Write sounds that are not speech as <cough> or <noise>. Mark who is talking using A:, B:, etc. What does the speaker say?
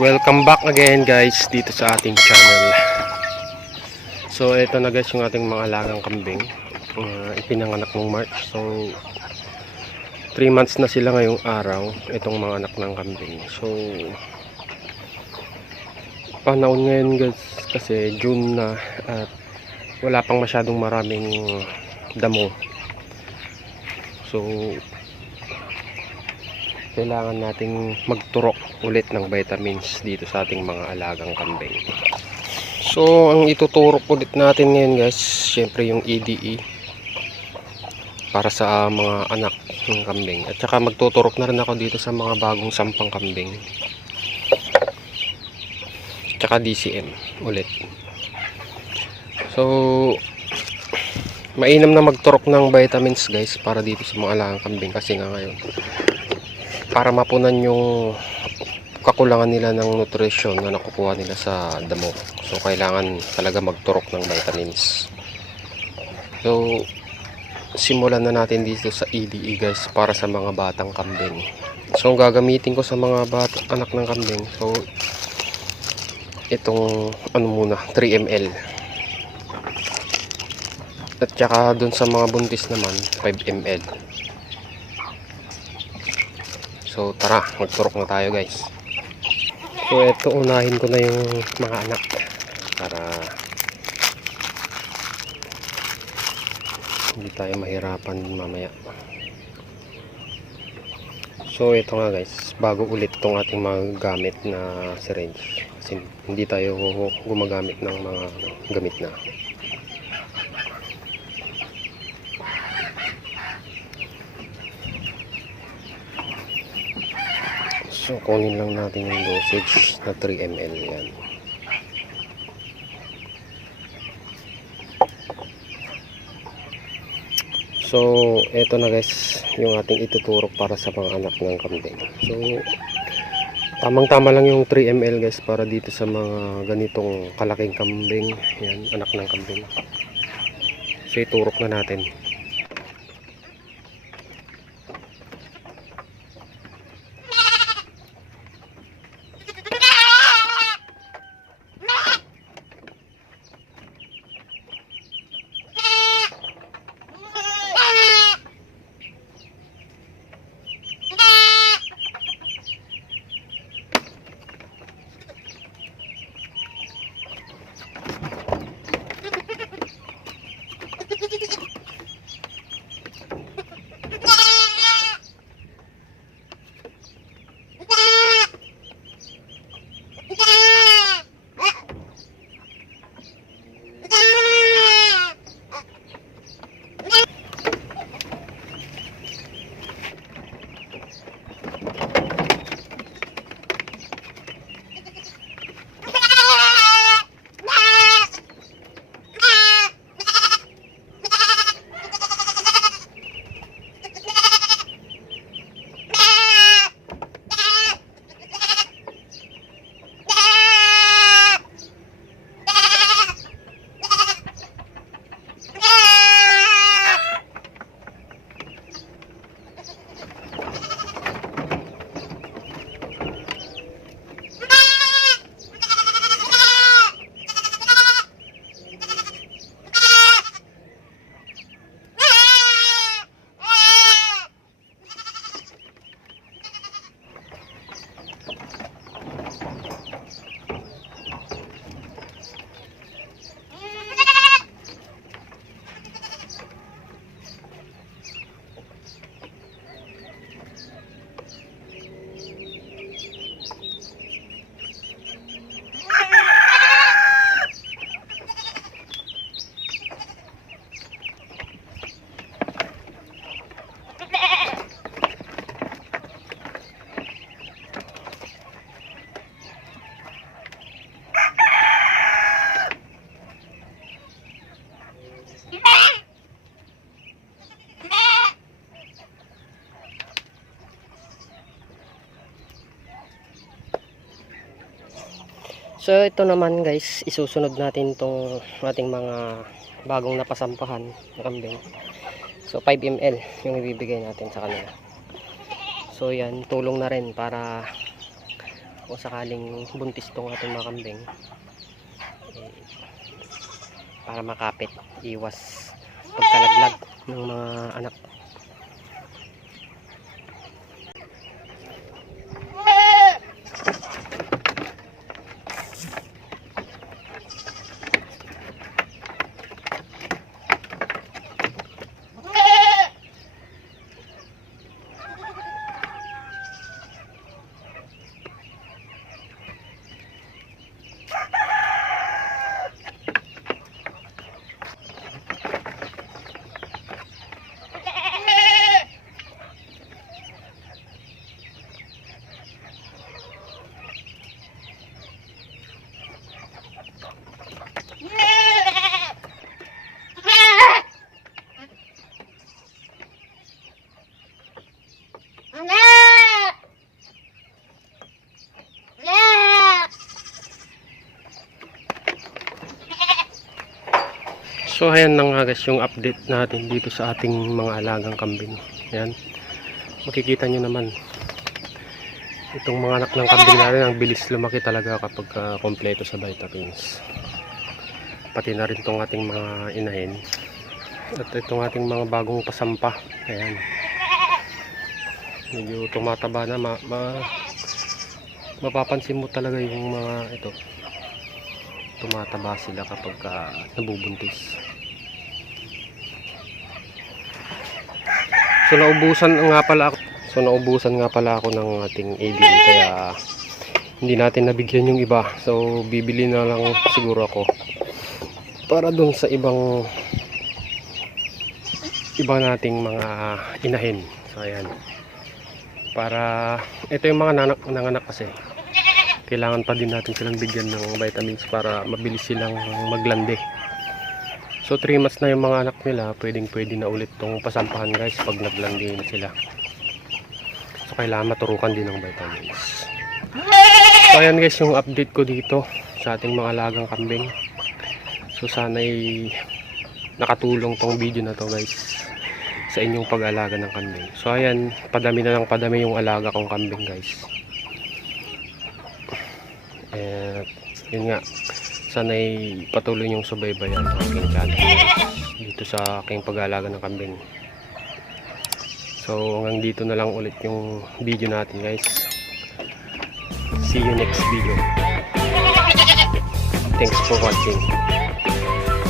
A: Welcome back again guys dito sa ating channel. So ito na guys yung ating mga alagang kambing. Uh, ipinanganak ng March. So 3 months na sila ngayong araw itong mga anak ng kambing. So panahon ngayon guys kasi June na at wala pang masyadong maraming damo. So kailangan nating magturok ulit ng vitamins dito sa ating mga alagang kambing. So, ang ituturok ulit natin ngayon guys, syempre yung EDE para sa mga anak ng kambing. At saka magtuturok na rin ako dito sa mga bagong sampang kambing. Tsaka DCM ulit. So, mainam na magturok ng vitamins guys para dito sa mga alagang kambing kasi nga ngayon para mapunan yung kakulangan nila ng nutrition na nakukuha nila sa damo. So, kailangan talaga magturok ng vitamins. So, simulan na natin dito sa EDE guys para sa mga batang kambing. So, ang gagamitin ko sa mga bat anak ng kambing. So, itong ano muna, 3 ml. At saka dun sa mga buntis naman, 5 ml. So tara, magturok na tayo guys. So eto unahin ko na yung mga anak para hindi tayo mahirapan mamaya. So ito nga guys, bago ulit tong ating mga gamit na syringe. Kasi hindi tayo gumagamit ng mga gamit na. So, kunin lang natin yung dosage na 3 ml yan. So, eto na guys, yung ating ituturok para sa mga anak ng kambing. So, tamang-tama lang yung 3 ml guys para dito sa mga ganitong kalaking kambing. Yan, anak ng kambing. So, iturok na natin. So ito naman guys, isusunod natin tong ating mga bagong napasampahan na kambing. So 5 ml yung ibibigay natin sa kanila. So yan, tulong na rin para kung sakaling buntis tong ating mga kambing eh, para makapit iwas pagkalaglag ng mga anak <laughs> So ayan na nga guys yung update natin dito sa ating mga alagang kambing. Ayan. Makikita nyo naman. Itong mga anak ng kambing <laughs> natin ang bilis lumaki talaga kapag ah, kompleto sa vitamins. Pati na rin itong ating mga inahin. At itong ating mga bagong pasampa. Ayan. Medyo tumataba na. Ma, ma- mapapansin mo talaga yung mga ito. Tumataba sila kapag ah, nabubuntis. So naubusan nga pala ako. So naubusan nga pala ako ng ating ABM kaya hindi natin nabigyan yung iba. So bibili na lang siguro ako para dun sa ibang iba nating mga inahin. So ayan. Para ito yung mga nanak, nanganak kasi. Kailangan pa din natin silang bigyan ng vitamins para mabilis silang maglande. So 3 months na yung mga anak nila, pwedeng pwede na ulit tong pasampahan guys pag naglandi na sila. So kailangan maturukan din ng vitamins. So ayan guys yung update ko dito sa ating mga alagang kambing. So sana'y nakatulong tong video na to guys sa inyong pag-alaga ng kambing. So ayan, padami na lang padami yung alaga kong kambing guys. Eh, yun nga, sana'y patuloy yung subaybayan ng aking channel dito sa aking pag-aalaga ng kambing. So hanggang dito na lang ulit yung video natin guys. See you next video. Thanks for watching.